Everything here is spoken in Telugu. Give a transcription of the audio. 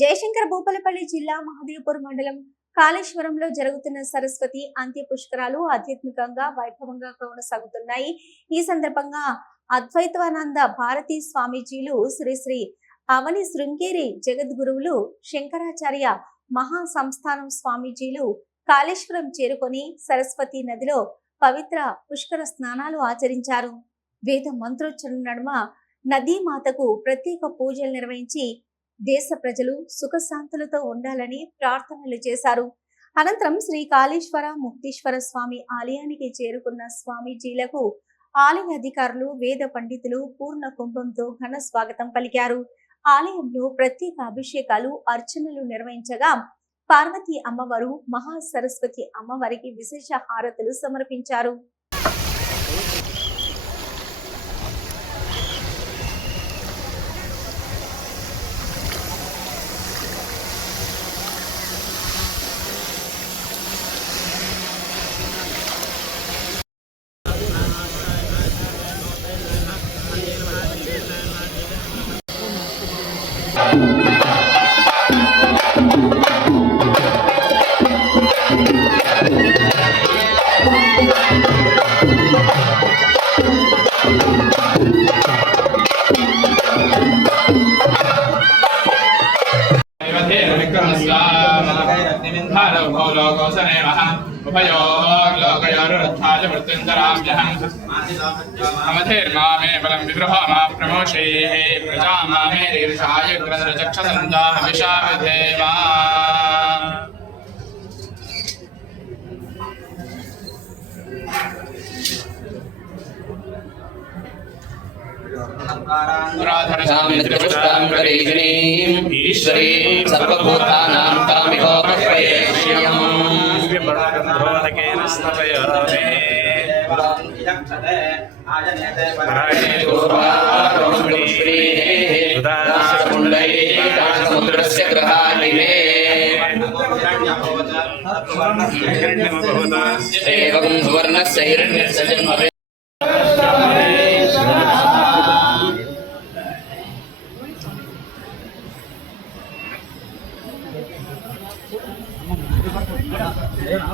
జయశంకర్ భూపాలపల్లి జిల్లా మహదేవ్పూర్ మండలం కాళేశ్వరంలో జరుగుతున్న సరస్వతి అంత్య పుష్కరాలు ఆధ్యాత్మికంగా వైభవంగా కొనసాగుతున్నాయి. ఈ సందర్భంగా అద్వైతానంద భారతీ స్వామీజీలు శ్రీ శ్రీ అవని శృంగేరి జగద్గురువులు శంకరాచార్య మహా సంస్థానం స్వామీజీలు కాళేశ్వరం చేరుకొని సరస్వతి నదిలో పవిత్ర పుష్కర స్నానాలు ఆచరించారు. వేద మంత్రోచ్చరణ నడుమ నదీమాతకు ప్రత్యేక పూజలు నిర్వహించి దేశ ప్రజలు సుఖశాంతులతో ఉండాలని ప్రార్థనలు చేశారు. అనంతరం శ్రీ కాళేశ్వర ముక్తీశ్వర స్వామి ఆలయానికి చేరుకున్న స్వామీజీలకు ఆలయ అధికారులు వేద పండితులు పూర్ణ కుంభంతో ఘన స్వాగతం పలికారు. ఆలయంలో ప్రత్యేక అభిషేకాలు అర్చనలు నిర్వహించగా పార్వతీ అమ్మవారు మహా సరస్వతి అమ్మవారికి విశేష హారతులు సమర్పించారు. अवधेर्मामे बलं विद्रोहो मा प्रमोषेः प्रजा मामे दीर्घाय ग्रहचक्षसन्दाः विशाविधेमा ईश्वरीं सर्वभूतानां तामिहोपक्वयेष्यम् समुद्रस्य गृहालिने एवं सुवर्णस्य हिरण्यस्य जन्म